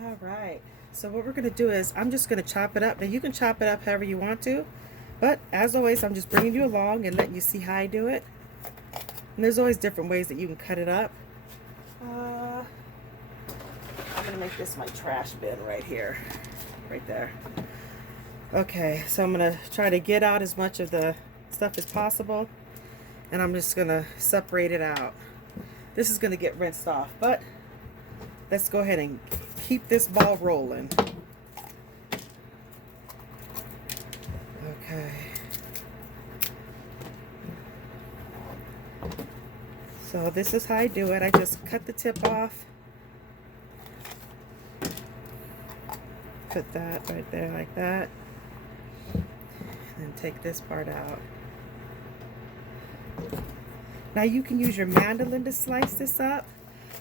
All right. So what we're going to do is I'm just going to chop it up. Now you can chop it up however you want to, but as always, I'm just bringing you along and letting you see how I do it. And there's always different ways that you can cut it up. I'm going to make this my trash bin right here, right there. Okay, so I'm going to try to get out as much of the stuff as possible, and I'm just going to separate it out. This is going to get rinsed off, but let's go ahead and keep this ball rolling. Okay. So this is how I do it. I just cut the tip off. Put that right there like that. And take this part out. Now you can use your mandolin to slice this up,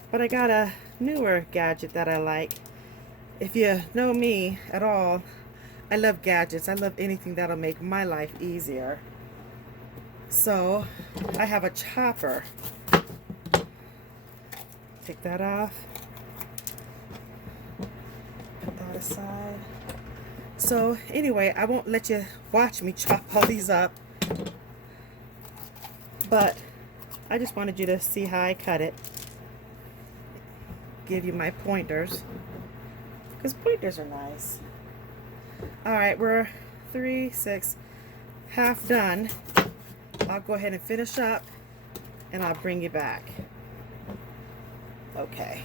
but I got a newer gadget that I like. If you know me at all, I love gadgets. I love anything that'll make my life easier. So I have a chopper. Take that off. Put that aside. So anyway, I won't let you watch me chop all these up, but I just wanted you to see how I cut it. Give you my pointers, because pointers are nice. Alright, we're 3/6 half done. I'll go ahead and finish up and I'll bring you back. Okay.